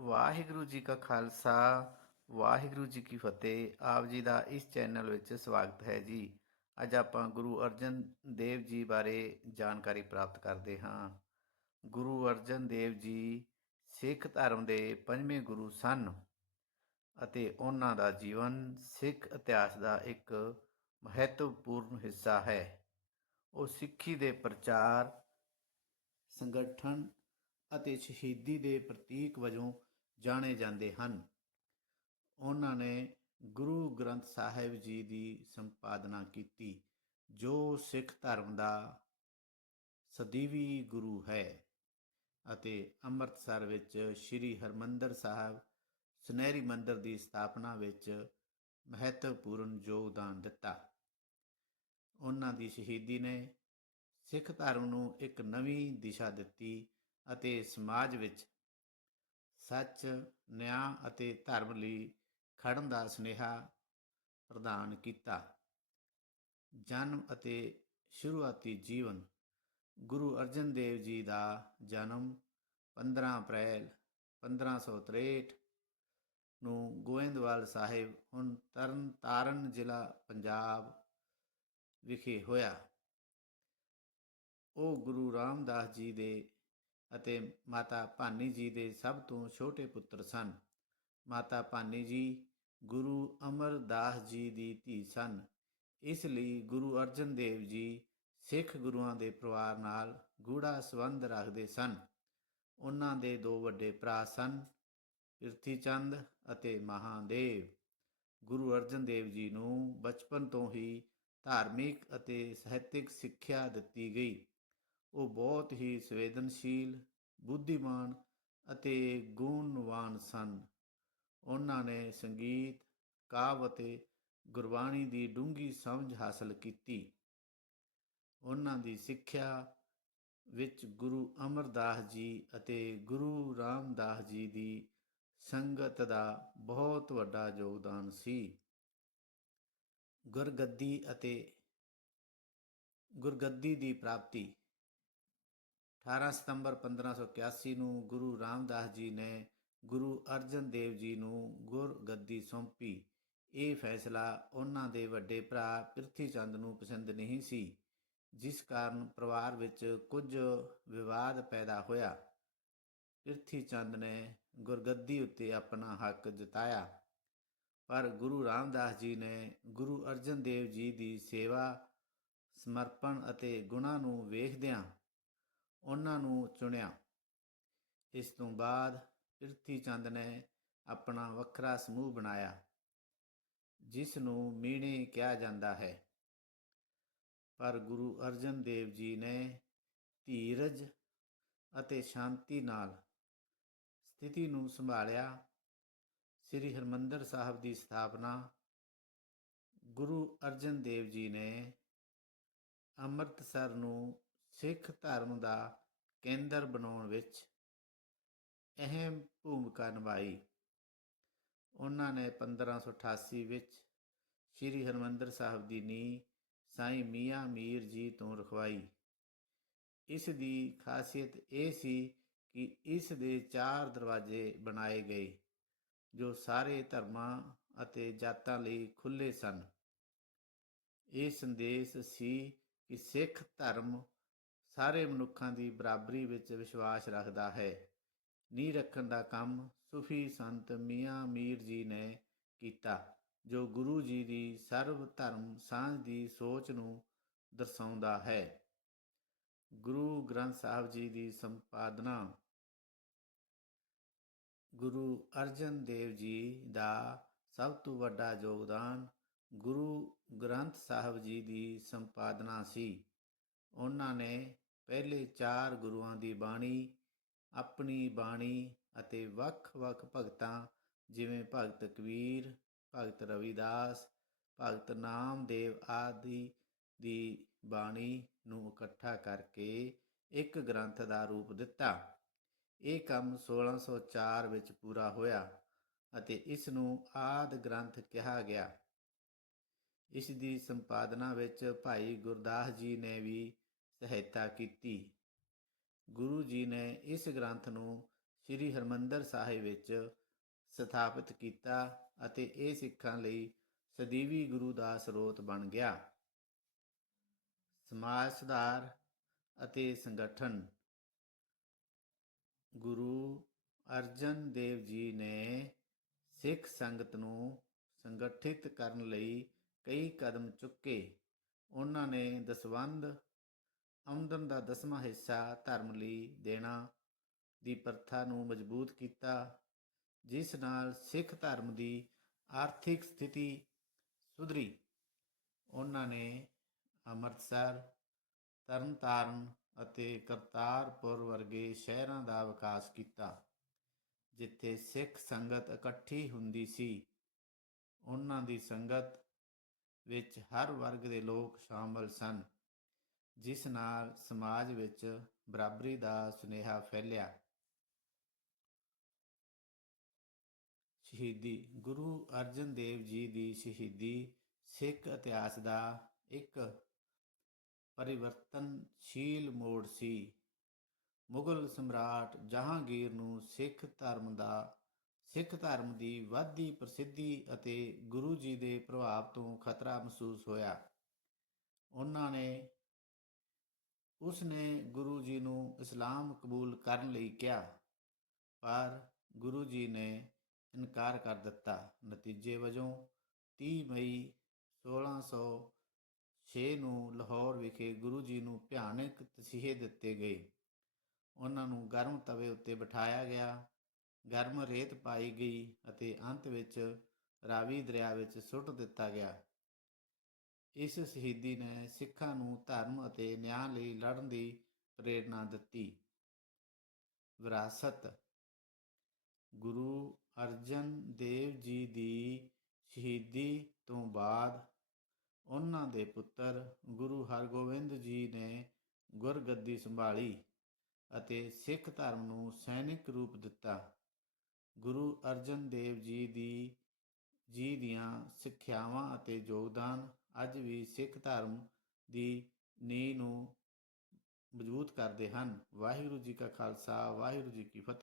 ਵਾਹਿਗੁਰੂ ਜੀ ਕਾ ਖਾਲਸਾ, ਵਾਹਿਗੁਰੂ ਜੀ ਕੀ ਫਤਿਹ। ਆਪ ਜੀ ਦਾ ਇਸ ਚੈਨਲ ਵਿੱਚ ਸਵਾਗਤ ਹੈ ਜੀ। ਅੱਜ ਆਪਾਂ ਗੁਰੂ ਅਰਜਨ ਦੇਵ ਜੀ ਬਾਰੇ ਜਾਣਕਾਰੀ ਪ੍ਰਾਪਤ ਕਰਦੇ ਹਾਂ। ਗੁਰੂ ਅਰਜਨ ਦੇਵ ਜੀ ਸਿੱਖ ਧਰਮ ਦੇ ਪੰਜਵੇਂ ਗੁਰੂ ਸਨ ਅਤੇ ਉਹਨਾਂ ਦਾ ਜੀਵਨ ਸਿੱਖ ਇਤਿਹਾਸ ਦਾ ਇੱਕ ਮਹੱਤਵਪੂਰਨ ਹਿੱਸਾ ਹੈ। ਉਹ ਸਿੱਖੀ ਦੇ ਪ੍ਰਚਾਰ, ਸੰਗਠਨ ਅਤੇ ਸ਼ਹੀਦੀ ਦੇ ਪ੍ਰਤੀਕ ਵਜੋਂ ਜਾਣੇ ਜਾਂਦੇ ਹਨ। ਉਹਨਾਂ ਨੇ ਗੁਰੂ ਗ੍ਰੰਥ ਸਾਹਿਬ ਜੀ ਦੀ ਸੰਪਾਦਨਾ ਕੀਤੀ, ਜੋ ਸਿੱਖ ਧਰਮ ਦਾ ਸਦੀਵੀ ਗੁਰੂ ਹੈ ਅਤੇ ਅੰਮ੍ਰਿਤਸਰ ਵਿੱਚ ਸ੍ਰੀ ਹਰਮੰਦਰ ਸਾਹਿਬ ਸੁਨਹਿਰੀ ਮੰਦਰ ਦੀ ਸਥਾਪਨਾ ਵਿੱਚ ਮਹੱਤਵਪੂਰਨ ਯੋਗਦਾਨ ਦਿੱਤਾ। ਉਹਨਾਂ ਦੀ ਸ਼ਹੀਦੀ ਨੇ ਸਿੱਖ ਧਰਮ ਨੂੰ ਇੱਕ ਨਵੀਂ ਦਿਸ਼ਾ ਦਿੱਤੀ ਅਤੇ ਸਮਾਜ ਵਿੱਚ ਸੱਚ, ਨਿਆਂ ਅਤੇ ਧਰਮ ਲਈ ਖੜਨ ਦਾ ਸੁਨੇਹਾ ਪ੍ਰਦਾਨ ਕੀਤਾ। ਜਨਮ ਅਤੇ ਸ਼ੁਰੂਆਤੀ ਜੀਵਨ, ਗੁਰੂ ਅਰਜਨ ਦੇਵ ਜੀ ਦਾ ਜਨਮ 15 ਅਪ੍ਰੈਲ 1563 ਨੂੰ ਗੋਇੰਦਵਾਲ ਸਾਹਿਬ, ਹੁਣ ਤਰਨ ਤਾਰਨ ਜ਼ਿਲ੍ਹਾ ਪੰਜਾਬ ਵਿਖੇ ਹੋਇਆ। ਉਹ ਗੁਰੂ ਰਾਮਦਾਸ ਜੀ ਦੇ ਅਤੇ ਮਾਤਾ ਭਾਨੀ ਜੀ ਦੇ ਸਭ ਤੋਂ ਛੋਟੇ ਪੁੱਤਰ ਸਨ। ਮਾਤਾ ਭਾਨੀ ਜੀ ਗੁਰੂ ਅਮਰਦਾਸ ਜੀ ਦੀ ਧੀ ਸਨ। ਇਸ ਲਈ ਗੁਰੂ ਅਰਜਨ ਦੇਵ ਜੀ ਸਿੱਖ ਗੁਰੂਆਂ ਦੇ ਪਰਿਵਾਰ ਨਾਲ ਗੂੜਾ ਸੰਬੰਧ ਰੱਖਦੇ ਸਨ। ਉਹਨਾਂ ਦੇ ਦੋ ਵੱਡੇ ਭਰਾ ਸਨ ਪ੍ਰਿਥੀ ਚੰਦ ਅਤੇ ਮਹਾਦੇਵ। ਗੁਰੂ ਅਰਜਨ ਦੇਵ ਜੀ ਨੂੰ ਬਚਪਨ ਤੋਂ ਹੀ ਧਾਰਮਿਕ ਅਤੇ ਸਾਹਿਤਿਕ ਸਿੱਖਿਆ ਦਿੱਤੀ ਗਈ। ਉਹ ਬਹੁਤ ਹੀ ਸੰਵੇਦਨਸ਼ੀਲ, ਬੁੱਧੀਮਾਨ ਅਤੇ ਗੁਣਵਾਨ ਸਨ। ਉਹਨਾਂ ਨੇ ਸੰਗੀਤ, ਕਾਵ ਅਤੇ ਗੁਰਬਾਣੀ ਦੀ ਡੂੰਘੀ ਸਮਝ ਹਾਸਲ ਕੀਤੀ। ਉਹਨਾਂ ਦੀ ਸਿੱਖਿਆ ਵਿੱਚ ਗੁਰੂ ਅਮਰਦਾਸ ਜੀ ਅਤੇ ਗੁਰੂ ਰਾਮਦਾਸ ਜੀ ਦੀ ਸੰਗਤ ਦਾ ਬਹੁਤ ਵੱਡਾ ਯੋਗਦਾਨ ਸੀ। ਗੁਰਗੱਦੀ ਅਤੇ ਗੁਰਗੱਦੀ ਦੀ ਪ੍ਰਾਪਤੀ 18 ਸਤੰਬਰ 1581 ਨੂੰ ਗੁਰੂ ਰਾਮਦਾਸ ਜੀ ਨੇ ਗੁਰੂ ਅਰਜਨ ਦੇਵ ਜੀ ਨੂੰ ਗੁਰਗੱਦੀ ਸੌਂਪੀ। ਇਹ ਫੈਸਲਾ ਉਹਨਾਂ ਦੇ ਵੱਡੇ ਭਰਾ ਪ੍ਰਿਥੀ ਚੰਦ ਨੂੰ ਪਸੰਦ ਨਹੀਂ ਸੀ, ਜਿਸ ਕਾਰਨ ਪਰਿਵਾਰ ਵਿੱਚ ਕੁਝ ਵਿਵਾਦ ਪੈਦਾ ਹੋਇਆ। ਪ੍ਰਿਥੀ ਚੰਦ ਨੇ ਗੁਰਗੱਦੀ ਉੱਤੇ ਆਪਣਾ ਹੱਕ ਜਤਾਇਆ। ਪਰ ਗੁਰੂ ਰਾਮਦਾਸ ਜੀ ਨੇ ਗੁਰੂ ਅਰਜਨ ਦੇਵ ਜੀ ਦੀ ਸੇਵਾ, ਸਮਰਪਣ ਅਤੇ ਗੁਣਾਂ ਨੂੰ ਵੇਖਦਿਆਂ ਉਹਨਾਂ ਨੂੰ ਚੁਣਿਆ। ਇਸ ਤੋਂ ਬਾਅਦ ਪ੍ਰਿਥੀ ਚੰਦ ਨੇ ਆਪਣਾ ਵੱਖਰਾ ਸਮੂਹ ਬਣਾਇਆ, ਜਿਸ ਨੂੰ ਮੀਣੇ ਕਿਹਾ ਜਾਂਦਾ ਹੈ। ਪਰ ਗੁਰੂ ਅਰਜਨ ਦੇਵ ਜੀ ਨੇ ਧੀਰਜ ਅਤੇ ਸ਼ਾਂਤੀ ਨਾਲ ਸਥਿਤੀ ਨੂੰ ਸੰਭਾਲਿਆ। ਸ੍ਰੀ ਹਰਮੰਦਰ ਸਾਹਿਬ ਦੀ ਸਥਾਪਨਾ ਗੁਰੂ ਅਰਜਨ ਦੇਵ ਜੀ ਨੇ ਅੰਮ੍ਰਿਤਸਰ ਨੂੰ ਸਿੱਖ ਧਰਮ ਦਾ ਕੇਂਦਰ ਬਣਾਉਣ ਵਿੱਚ ਅਹਿਮ ਭੂਮਿਕਾ ਨਿਭਾਈ। ਉਹਨਾਂ ਨੇ 1588 ਵਿੱਚ ਸ੍ਰੀ ਹਰਮੰਦਰ ਸਾਹਿਬ ਦੀ ਨੀਂਹ ਸਾਈਂ ਮੀਆਂ ਮੀਰ ਜੀ ਤੋਂ ਰਖਵਾਈ। ਇਸ ਦੀ ਖਾਸੀਅਤ ਇਹ ਸੀ ਕਿ ਇਸ ਦੇ ਚਾਰ ਦਰਵਾਜ਼ੇ ਬਣਾਏ ਗਏ, ਜੋ ਸਾਰੇ ਧਰਮਾਂ ਅਤੇ ਜਾਤਾਂ ਲਈ ਖੁੱਲੇ ਸਨ। ਇਹ ਸੰਦੇਸ਼ ਸੀ ਕਿ ਸਿੱਖ ਧਰਮ ਸਾਰੇ ਮਨੁੱਖਾਂ ਦੀ ਬਰਾਬਰੀ ਵਿੱਚ ਵਿਸ਼ਵਾਸ ਰੱਖਦਾ ਹੈ। ਨੀ ਰੱਖਣ ਦਾ ਕੰਮ ਸੂਫੀ ਸੰਤ ਮੀਆਂ ਮੀਰ ਜੀ ਨੇ ਕੀਤਾ, ਜੋ ਗੁਰੂ ਜੀ ਦੀ ਸਰਵ ਧਰਮ ਸਾਂਝ ਦੀ ਸੋਚ ਨੂੰ ਦਰਸਾਉਂਦਾ ਹੈ। ਗੁਰੂ ਗ੍ਰੰਥ ਸਾਹਿਬ ਜੀ ਦੀ ਸੰਪਾਦਨਾ। ਗੁਰੂ ਅਰਜਨ ਦੇਵ ਜੀ ਦਾ ਸਭ ਤੋਂ ਵੱਡਾ ਯੋਗਦਾਨ ਗੁਰੂ ਗ੍ਰੰਥ ਸਾਹਿਬ ਜੀ ਦੀ ਸੰਪਾਦਨਾ ਸੀ। ਉਹਨਾਂ ਨੇ ਪਹਿਲੇ ਚਾਰ ਗੁਰੂਆਂ ਦੀ ਬਾਣੀ, ਆਪਣੀ ਬਾਣੀ ਅਤੇ ਵੱਖ-ਵੱਖ ਭਗਤਾਂ, ਜਿਵੇਂ ਭਗਤ ਕਬੀਰ, ਭਗਤ ਰਵਿਦਾਸ, ਭਗਤ ਨਾਮਦੇਵ ਆਦਿ ਦੀ ਬਾਣੀ ਨੂੰ ਇਕੱਠਾ ਕਰਕੇ ਇੱਕ ਗ੍ਰੰਥ ਦਾ ਰੂਪ ਦਿੱਤਾ। ਇਹ ਕੰਮ 1604 ਵਿੱਚ ਪੂਰਾ ਹੋਇਆ ਅਤੇ ਇਸ ਨੂੰ ਆਦ ਗ੍ਰੰਥ ਕਿਹਾ ਗਿਆ। ਇਸ ਦੀ ਸੰਪਾਦਨਾ ਵਿੱਚ ਭਾਈ ਗੁਰਦਾਸ ਜੀ ਨੇ ਵੀ ਸਹਾਇਤਾ ਕੀਤੀ। ਗੁਰੂ ਜੀ ਨੇ ਇਸ ਗ੍ਰੰਥ ਨੂੰ ਸ੍ਰੀ ਹਰਮੰਦਰ ਸਾਹਿਬ ਵਿੱਚ ਸਥਾਪਿਤ ਕੀਤਾ ਅਤੇ ਇਹ ਸਿੱਖਾਂ ਲਈ ਸਦੀਵੀ ਗੁਰੂ ਦਾ ਸਰੋਤ ਬਣ ਗਿਆ। ਸਮਾਜ ਸੁਧਾਰ ਅਤੇ ਸੰਗਠਨ। ਗੁਰੂ ਅਰਜਨ ਦੇਵ ਜੀ ਨੇ ਸਿੱਖ ਸੰਗਤ ਨੂੰ ਸੰਗਠਿਤ ਕਰਨ ਲਈ ਕਈ ਕਦਮ ਚੁੱਕੇ। ਉਹਨਾਂ ਨੇ ਦਸਵੰਧ ਆਮਦਨ ਦਾ ਦਸਵਾਂ ਹਿੱਸਾ ਧਰਮ ਲਈ ਦੇਣਾ, ਦੀ ਪ੍ਰਥਾ ਨੂੰ ਮਜ਼ਬੂਤ ਕੀਤਾ, ਜਿਸ ਨਾਲ ਸਿੱਖ ਧਰਮ ਦੀ ਆਰਥਿਕ ਸਥਿਤੀ ਸੁਧਰੀ। ਉਹਨਾਂ ਨੇ ਅੰਮ੍ਰਿਤਸਰ, ਤਰਨਤਾਰਨ ਅਤੇ ਕਰਤਾਰਪੁਰ ਵਰਗੇ ਸ਼ਹਿਰਾਂ ਦਾ ਵਿਕਾਸ ਕੀਤਾ, ਜਿੱਥੇ ਸਿੱਖ ਸੰਗਤ ਇਕੱਠੀ ਹੁੰਦੀ ਸੀ। ਉਹਨਾਂ ਦੀ ਸੰਗਤ ਵਿੱਚ ਹਰ ਵਰਗ ਦੇ ਲੋਕ ਸ਼ਾਮਲ ਸਨ। ਜਿਸ ਨਾਲ ਸਮਾਜ ਵਿੱਚ ਬਰਾਬਰੀ ਦਾ ਸੁਨੇਹਾ ਫੈਲਿਆ। ਸ਼ਹੀਦੀ, ਗੁਰੂ ਅਰਜਨ ਦੇਵ ਜੀ ਦੀ ਸ਼ਹੀਦੀ ਸਿੱਖ ਇਤਿਹਾਸ ਦਾ ਇੱਕ ਪਰਿਵਰਤਨਸ਼ੀਲ ਮੋੜ ਸੀ। ਮੁਗਲ ਸਮਰਾਟ ਜਹਾਂਗੀਰ ਨੂੰ ਸਿੱਖ ਧਰਮ ਦਾ, ਸਿੱਖ ਧਰਮ ਦੀ ਵਧਦੀ ਪ੍ਰਸਿੱਧੀ ਅਤੇ ਗੁਰੂ ਜੀ ਦੇ ਪ੍ਰਭਾਵ ਤੋਂ ਖਤਰਾ ਮਹਿਸੂਸ ਹੋਇਆ। ਉਹਨਾਂ ਨੇ ਉਸ ਨੇ ਗੁਰੂ ਜੀ ਨੂੰ ਇਸਲਾਮ ਕਬੂਲ ਕਰਨ ਲਈ ਕਿਹਾ, ਪਰ ਗੁਰੂ ਜੀ ਨੇ ਇਨਕਾਰ ਕਰ ਦਿੱਤਾ। ਨਤੀਜੇ ਵਜੋਂ 30 ਮਈ 1606 ਨੂੰ ਲਾਹੌਰ ਵਿਖੇ ਗੁਰੂ ਜੀ ਨੂੰ ਭਿਆਨਕ ਤਸੀਹੇ ਦਿੱਤੇ ਗਏ। ਉਹਨਾਂ ਨੂੰ ਗਰਮ ਤਵੇ ਉੱਤੇ ਬਿਠਾਇਆ ਗਿਆ। ਗਰਮ ਰੇਤ ਪਾਈ ਗਈ ਅਤੇ ਅੰਤ ਵਿੱਚ ਰਾਵੀ ਦਰਿਆ ਵਿੱਚ ਸੁੱਟ ਦਿੱਤਾ ਗਿਆ। ਇਸ ਸ਼ਹੀਦੀ ਨੇ ਸਿੱਖਾਂ ਨੂੰ ਧਰਮ ਅਤੇ ਨਿਆਂ ਲਈ ਲੜਨ ਦੀ ਪ੍ਰੇਰਣਾ ਦਿੱਤੀ। ਵਿਰਾਸਤ। ਗੁਰੂ ਅਰਜਨ ਦੇਵ ਜੀ ਦੀ ਸ਼ਹੀਦੀ ਤੋਂ ਬਾਅਦ ਉਹਨਾਂ ਦੇ ਪੁੱਤਰ ਗੁਰੂ ਹਰਗੋਬਿੰਦ ਜੀ ਨੇ ਗੁਰਗੱਦੀ ਸੰਭਾਲੀ ਅਤੇ ਸਿੱਖ ਧਰਮ ਨੂੰ ਸੈਨਿਕ ਰੂਪ ਦਿੱਤਾ। ਗੁਰੂ ਅਰਜਨ ਦੇਵ ਜੀ ਦੀ, ਜੀ ਦੀਆਂ ਸਿੱਖਿਆਵਾਂ ਅਤੇ ਯੋਗਦਾਨ ਅੱਜ ਵੀ ਸਿੱਖ ਧਰਮ ਦੀ ਨੀਂਹ ਨੂੰ ਮਜ਼ਬੂਤ ਕਰਦੇ ਹਨ। ਵਾਹਿਗੁਰੂ ਜੀ ਕਾ ਖਾਲਸਾ, ਵਾਹਿਗੁਰੂ ਜੀ ਕੀ ਫਤਿਹ।